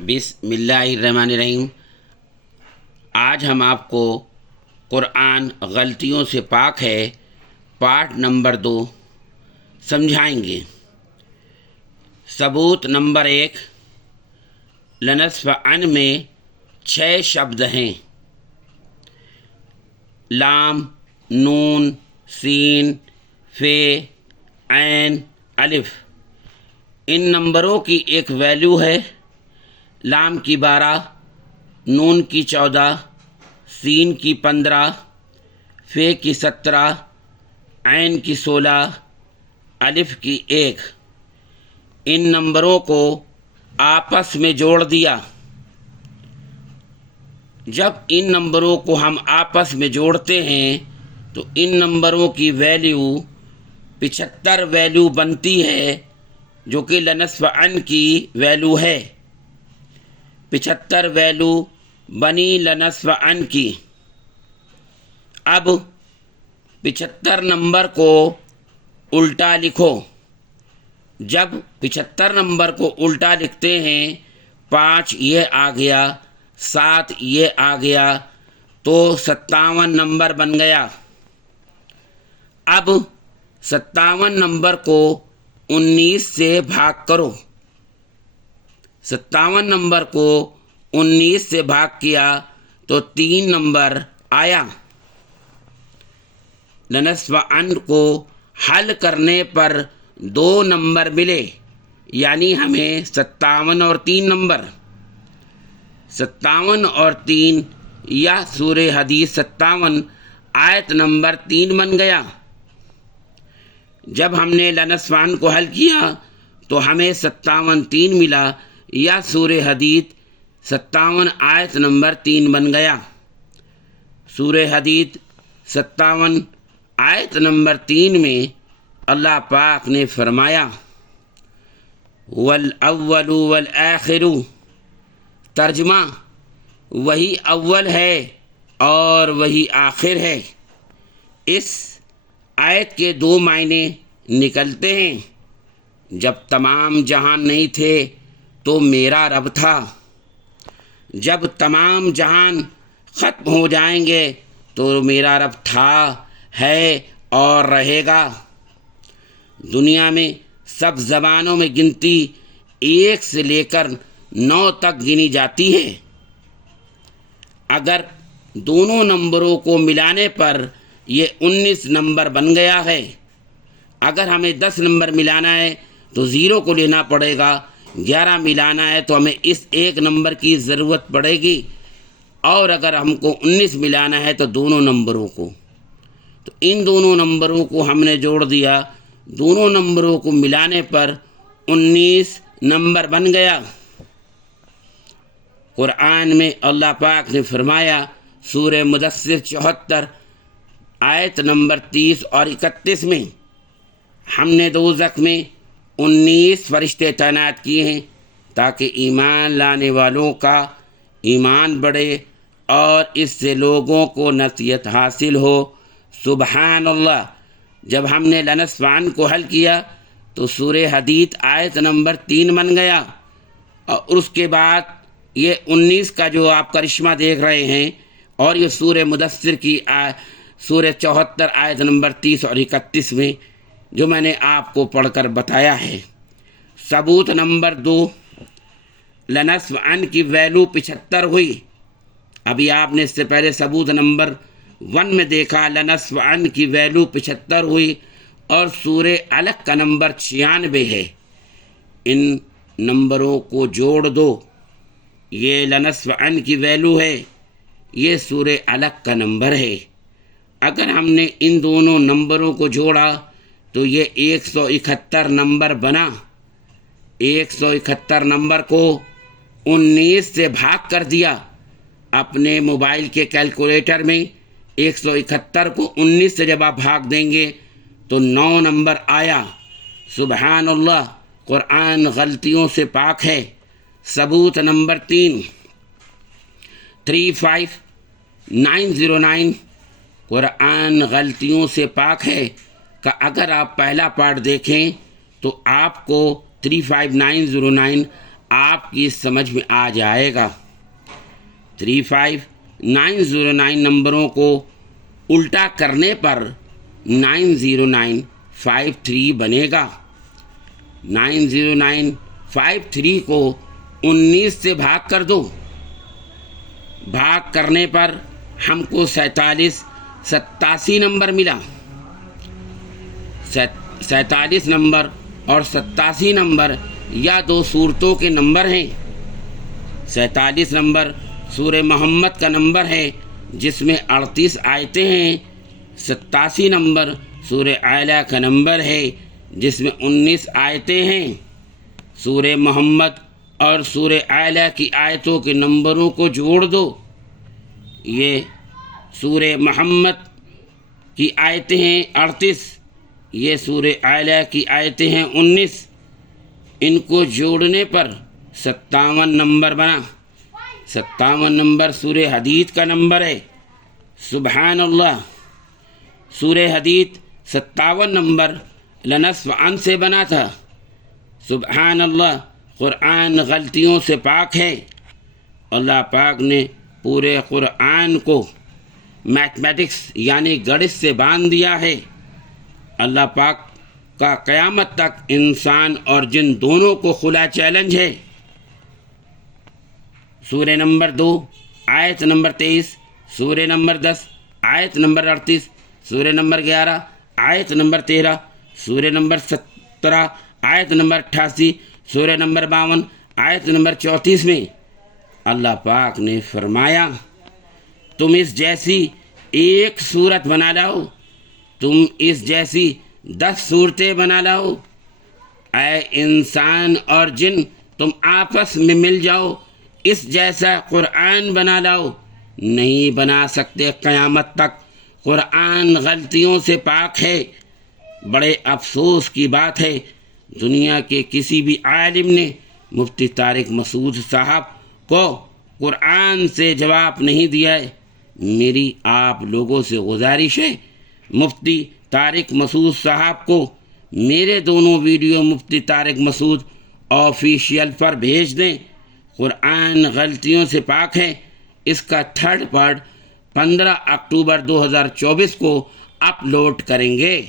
بسم اللہ الرحمن الرحیم۔ آج ہم آپ کو قرآن غلطیوں سے پاک ہے پارٹ نمبر 2 سمجھائیں گے۔ ثبوت نمبر 1، لنصف عن میں 6 شبد ہیں: لام، نون، سین، فے، عین، الف۔ ان نمبروں کی ایک ویلیو ہے: لام کی 12، نون کی 14، سین کی 15، فے کی 17، عین کی 16، الف کی 1۔ ان نمبروں کو آپس میں جوڑ دیا۔ جب ان نمبروں کو ہم آپس میں جوڑتے ہیں تو ان نمبروں کی ویلیو 75 ویلیو بنتی ہے، جو کہ لنصف عن کی ویلیو ہے۔ 75 ویلیو بنی لنصف عن کی۔ اب 75 نمبر کو الٹا لکھو۔ جب 75 نمبر کو الٹا لکھتے ہیں، 5 یہ آ گیا، 7 یہ آ گیا، تو 57 نمبر بن گیا۔ اب 57 نمبر کو 19 سے بھاگ کرو۔ 57 نمبر کو 19 سے بھاگ کیا تو 3 نمبر آیا۔ لنصف عن کو حل کرنے پر 2 نمبر ملے، یعنی ہمیں 57 اور 3 نمبر۔ 57 اور 3 یا سورہ حدیث 57 آیت نمبر 3 بن گیا۔ جب ہم نے لنصف عن کو حل کیا تو ہمیں 57 3 ملا، یا سورہ حدید 57 آیت نمبر 3 بن گیا۔ سورہ حدید 57 آیت نمبر 3 میں اللہ پاک نے فرمایا: وَالْأَوَّلُ وَالْآخِرُ۔ ترجمہ: وہی اول ہے اور وہی آخر ہے۔ اس آیت کے 2 معنی نکلتے ہیں: جب تمام جہان نہیں تھے تو میرا رب تھا، جب تمام جہان ختم ہو جائیں گے تو میرا رب تھا، ہے اور رہے گا۔ دنیا میں سب زبانوں میں گنتی 1 سے لے کر 9 تک گنی جاتی ہے۔ اگر دونوں نمبروں کو ملانے پر یہ 19 نمبر بن گیا ہے۔ اگر ہمیں 10 نمبر ملانا ہے تو 0 کو لینا پڑے گا، 11 ملانا ہے تو ہمیں اس 1 نمبر کی ضرورت پڑے گی، اور اگر ہم کو 19 ملانا ہے تو دونوں نمبروں کو، تو ان دونوں نمبروں کو ہم نے جوڑ دیا۔ دونوں نمبروں کو ملانے پر 19 نمبر بن گیا۔ قرآن میں اللہ پاک نے فرمایا، سورہ مدثر 74 آیت نمبر 30 اور 31 میں: ہم نے دوزخ میں 19 فرشتے تعینات کیے ہیں تاکہ ایمان لانے والوں کا ایمان بڑھے اور اس سے لوگوں کو نصیحت حاصل ہو۔ سبحان اللہ۔ جب ہم نے لنصف عن کو حل کیا تو سورہ حدید آیت نمبر 3 بن گیا، اور اس کے بعد یہ 19 کا جو آپ کرشمہ دیکھ رہے ہیں، اور یہ سورہ مدثر کی سورہ 74 آیت نمبر 30 اور 31 میں جو میں نے آپ کو پڑھ کر بتایا ہے۔ ثبوت نمبر 2، لنصف عن کی ویلیو 75 ہوئی۔ ابھی آپ نے اس سے پہلے ثبوت نمبر 1 میں دیکھا، لنصف عن کی ویلیو 75 ہوئی، اور سورہ علق کا نمبر 96 ہے۔ ان نمبروں کو جوڑ دو، یہ لنصف عن کی ویلیو ہے، یہ سورہ علق کا نمبر ہے۔ اگر ہم نے ان دونوں نمبروں کو جوڑا تو یہ 171 نمبر بنا۔ 171 نمبر کو 19 سے بھاگ کر دیا۔ اپنے موبائل کے کیلکولیٹر میں 171 کو 19 سے جب آپ بھاگ دیں گے تو 9 نمبر آیا۔ سبحان اللہ، قرآن غلطیوں سے پاک ہے۔ ثبوت نمبر 3، 35909 قرآن غلطیوں سے پاک ہے کہ اگر آپ پہلا پارٹ دیکھیں تو آپ کو 35909 آپ کی سمجھ میں آ جائے گا۔ 35909 نمبروں کو الٹا کرنے پر 90953 بنے گا۔ 90953 کو 19 سے بھاگ کر دو، بھاگ کرنے پر ہم کو 87 نمبر ملا۔ 47 نمبر اور 87 نمبر یا دو صورتوں کے نمبر ہیں۔ 47 نمبر سورہ محمد کا نمبر ہے جس میں 38 آیتیں ہیں۔ 87 نمبر سورہ اعلیٰ کا نمبر ہے جس میں 19 آیتیں ہیں۔ سورہ محمد اور سورہ اعلیٰ کی آیتوں کے نمبروں کو جوڑ دو۔ یہ سورہ محمد کی آیتیں ہیں 38، یہ سورہ اعلیٰ کی آیتیں ہیں 19، ان کو جوڑنے پر 57 نمبر بنا۔ 57 نمبر سورہ حدید کا نمبر ہے۔ سبحان اللہ، سورہ حدید 57 نمبر لنصف عن سے بنا تھا۔ سبحان اللہ، قرآن غلطیوں سے پاک ہے۔ اللہ پاک نے پورے قرآن کو میتھمیٹکس یعنی گڑت سے باندھ دیا ہے۔ اللہ پاک کا قیامت تک انسان اور جن دونوں کو کھلا چیلنج ہے۔ سورہ نمبر 2 آیت نمبر 23، سورہ نمبر 10 آیت نمبر 38، سورہ نمبر 11 آیت نمبر 13، سورہ نمبر 17 آیت نمبر 88، سورہ نمبر 52 آیت نمبر 34 میں اللہ پاک نے فرمایا تم اس جیسی ایک صورت بنا لاؤ، تم اس جیسی 10 صورتیں بنا لاؤ، اے انسان اور جن تم آپس میں مل جاؤ، اس جیسا قرآن بنا لاؤ، نہیں بنا سکتے قیامت تک۔ قرآن غلطیوں سے پاک ہے۔ بڑے افسوس کی بات ہے، دنیا کے کسی بھی عالم نے مفتی طارق مسعود صاحب کو قرآن سے جواب نہیں دیا ہے۔ میری آپ لوگوں سے گزارش ہے، مفتی طارق مسعود صاحب کو میرے دونوں ویڈیو مفتی طارق مسعود آفیشیل پر بھیج دیں۔ قرآن غلطیوں سے پاک ہے، اس کا 3rd پارٹ 15 اکتوبر 2024 کو اپلوڈ کریں گے۔